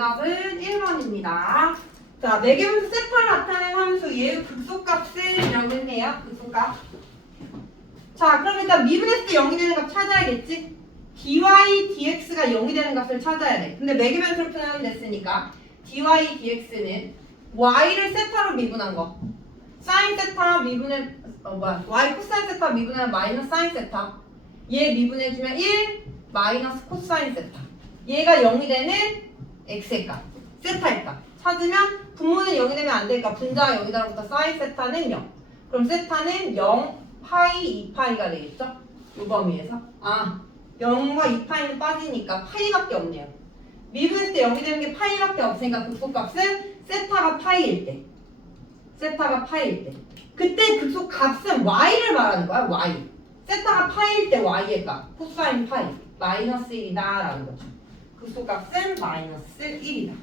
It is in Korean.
정답은 1번입니다. 자, 네 개분수 세타를 나타낸 함수 얘의 극소값을이라고 했네요. 극소값. 자, 그럼 일단 미분했을 때 0이 되는 값 찾아야겠지? dy dx가 0이 되는 값을 찾아야 돼. 근데 네 매개변수로 표현하면 됐으니까 dy dx는 y를 세타로 미분한 거. 사인 세타 미분해 어 뭐야 y 코사인 세타 미분해 마이너스 사인 세타. 얘 미분해주면 1 마이너스 코사인 세타. 얘가 0이 되는 x의 값, 세타의 값. 찾으면 분모는 0이 되면 안 되니까 분자가 0이다라부터 사인 세타는 0. 그럼 세타는 0 파이 2파이가 되겠죠? 이 범위에서. 아, 0과 2파이는 빠지니까 파이밖에 없네요. 미분했을 때 0이 되는 게 파이밖에 없으니까 극소값은 세타가 파이일 때. 세타가 파이일 때. 그때 극소값은 y를 말하는 거야, y. 세타가 파이일 때 y의 값, 코사인 파이. 마이너스 1이다 라는 거죠. 극소값은 마이너스 1이다.